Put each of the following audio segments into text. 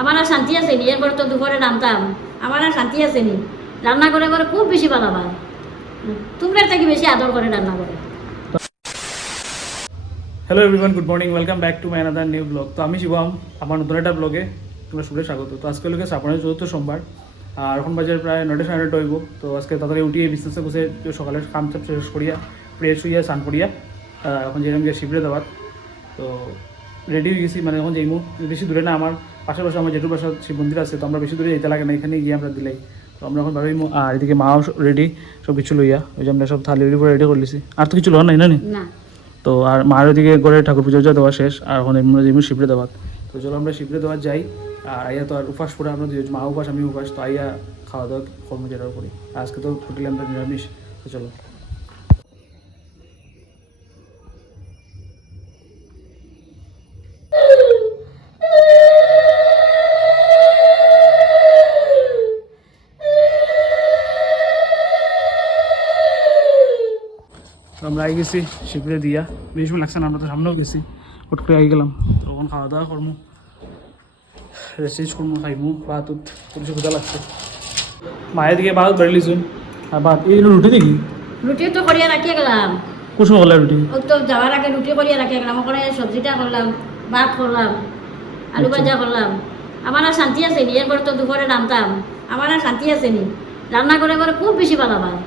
আমার আর শান্তি আছে নি, এরপরে তো দুপুরে নামতাম, আমার আর শান্তি আছে নি। রান্না করে করে খুব বেশি ভালো পায়, তোমরা থেকে বেশি আদর করে রান্না করে। Hello everyone, good morning, welcome back to my another new blog. তো আমি শিবম, আমার নতুন একটা ব্লগে তোমরা সবাই স্বাগত। তো আজকে লোকে শ্রাবণের চতুর্থ সোমবার, আর এখন বাজার প্রায় 9টা সাড়ে 9টা হইব। তো আজকে তাড়াতাড়ি উঠিয়ে বিজনেসে বসে সকালের কাম চাপ শেষ করিয়া ফ্রেশ হইয়া স্নান করিয়া এখন যেরকম গিয়ে শিবরে দেওয়ার। তো রেডি হয়ে গেছি, মানে এখন যাইমু। বেশি দূরে না, আমার পাশে পাশে আমার জেঠুর বাসার শিব মন্দির আছে, তো আমরা বেশি দূরে যেতে লাগে না, এখানে গিয়ে আমরা দিলাই। তো আমরা এখন ভাবিমু। আর এদিকে মাও রেডি সব কিছু লইয়া, ওই যে আমরা সব থালি করে রেডি করে লিছি। আর তো কিছু লোন নাই না নি? না, তো আর মার ওদিকে ঘরে ঠাকুর পুজো দেওয়া শেষ, আর এখন এমনি যেমন শিবরে দেওয়ার। তো চলো আমরা শিবরে দেওয়ার যাই। আর আইয়া তো আর উপাস করে আমরা মা উপাস আমি উপাস, তো আইয়া খাওয়া দাওয়া কর্ম যেটাও করি। আজকে তো হোটেলে আমরা নিরামিষ। তো চলো আমরা আই গেছি শিবরে দিয়া, বেশি সময় লাগছে না, আমরা তো সামনেও গেছি, হট করে আই গেলাম। তো এখন খাওয়া দাওয়া করবো, রেস্ট করবো, খাইমু। ভাত পুলিশে ক্ষুদা লাগছে। মায়ের দিকে ভাত বেড়ে শুন। আর ভাত এই রুটি দেখি রুটি তো করিয়া রাখিয়ে গেলাম, কুসুম করলে রুটি ও তো যাওয়ার আগে রুটি করিয়া রাখিয়ে গেলাম, ওখানে সবজিটা করলাম, ভাত করলাম, আলু ভাজা করলাম। আমার আর শান্তি আছে নি, এরপরে তো দুপুরে নামতাম, আমার আর শান্তি আছে নি। রান্না করে করে খুব বেশি ভালো পায়,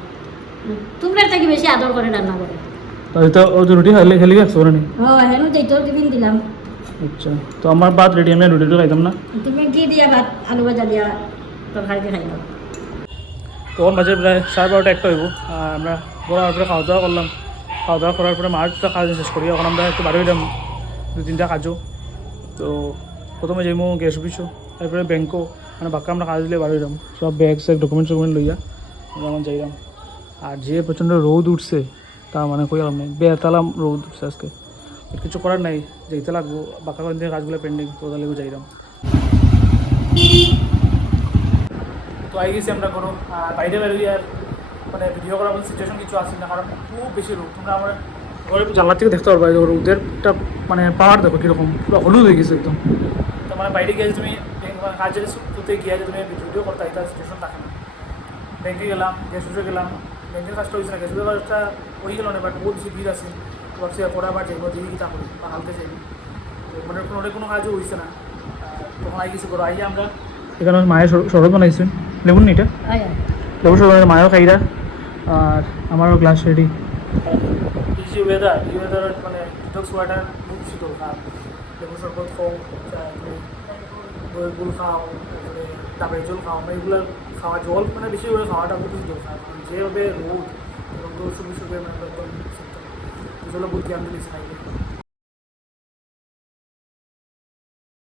তোমরা থেকে বেশি আদর করে রান্না করে। তাই তো ও তো রুটি খাইলে খেলে গেছো না? ও হেন যাইতো টিফিন দিলাম। আচ্ছা, তো আমার ভাত রেডি, আমি রুটিটা খাইতাম না। তুমি কি দিয়া ভাত আলু ভাজা দিয়া তরকারিতে খাইলাম। তখন বাজে প্রায় 12:30 একটা হইব। আর আমরা বড়ার পরে খাওয়া দাওয়া করলাম। খাওয়া দাওয়া করার পরে মার তো কাজ শেষ করি, এখন আমরা একটু বাড়ি হইলাম 2-3টা কাজও। তো প্রথমে যাইমু গ্যাস অফিসও, তারপরে ব্যাংকও, মানে বাক্কা আমরা কাজ দিলে বাড়ি হইলাম। সব ব্যাগ স্যাগ ডকুমেন্ট লইয়া আমরা আমার যাইলাম। আর যে প্রচণ্ড রোদ উঠছে, তা মানে কইলাম নাই, বেতালাম রোদ উঠছে আজকে। কিছু করার নাই, যাইতে লাগবো, বাক্কা করে দিয়ে কাজগুলো পেন্ডিং, তো তাহলে যাইলাম। তো আই গেছি আমরা কোনো বাইরে বেরোই। আর মানে ভিডিও করার মতো সিচুয়েশন কিছু আসে না, কারণ খুব বেশি রোদ। তোমরা আমার ঘরের জানলার থেকে দেখতে পারবা, রোদেরটা মানে পাওয়ার দেখো কীরকম, পুরো হলুদ হয়ে গেছে একদম। তো মানে বাইরে গিয়ে তুমি কাজের সূত্রে গিয়ে যে তুমি ভিডিও করতে এটা সিচুয়েশন থাকে না। ব্যাংকে গেলাম, গ্যাস অফিসে গেলাম, ব্যাংকের কাজটা হয়েছে না, গ্যাস অফিসের কাজটা হয়ে গেল না, বাট বহুত বেশি ভিড় আছে। তো ভাবছি পরে আবার যাইব, দিয়ে গীতা করি বা হালকা যাইব। তো মানে কোনো কাজও হয়েছে না। তখন আই গেছি করো, আইয়া আমরা এখানে মায়ের শরবত বানাইছেন, লেবুন নি এটা লেবু শরবত, মায়েরও খাইরা। আর আমারও গ্লাস রেডি। এই যে ওয়েদার, এই ওয়েদার মানে ডিটক্স ওয়াটার খুব বেশি দরকার। লেবু শরবত খাও, দই গুল খাও, তারপরে ডাবের জল খাও, মানে এগুলো খাওয়া, জল মানে বেশি করে খাওয়াটা খুব বেশি দরকার। কারণ যেভাবে রোদ এবং তো শুকিয়ে মানে একদম জলে বুদ্ধি আনতে বেশি খাইলে।